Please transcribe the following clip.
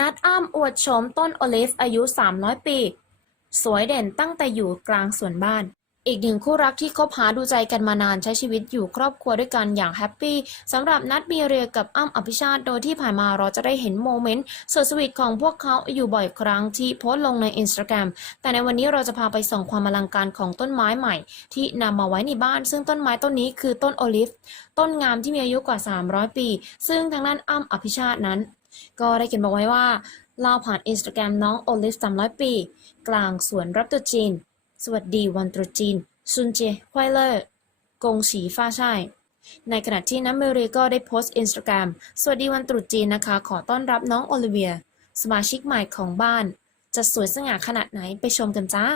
นัดอ้ำอวดโฉมต้นโอลิฟอายุ 300 ปี สวยเด่นตั้งแต่อยู่กลางสวนบ้าน อีกหนึ่งคู่รักที่คบหาดูใจกันมานานใช้ชีวิตอยู่ครอบครัวด้วยกันอย่างแฮปปี้สำหรับนัดมีเรียกับอ้ำอภิชาติ โดยที่ผ่านมาเราจะได้เห็นโมเมนต์สุดสวีทของพวกเขาอยู่บ่อยครั้งที่โพสต์ลงในอินสตาแกรมแต่ในวันนี้เราจะพาไปส่องความอลังการของต้นไม้ใหม่ ที่นำมาไว้ในบ้าน ซึ่งต้นไม้ต้นนี้คือต้นโอลิฟต้นงามที่มีอายุกว่า 300 ปี ซึ่งทางด้านอ้ำอภิชาตินั้น ก็ได้เขียนบอกไว้ว่าเล่าผ่านอินสตาแกรมน้องโอลิฟ300ปี กลางสวนรับตรุษจีน สวัสดีวันตรุษจีนซุนเจควายเลอร์กงฉีฟ้าช่ายในขณะที่น้ำเมรีก็ได้โพสต์อินสตาแกรมสวัสดีวันตรุษจีนนะคะ ขอต้อนรับน้องโอลิเวีย สมาชิกใหม่ของบ้าน จะสวยสง่าขนาดไหนไปชมกันจ้า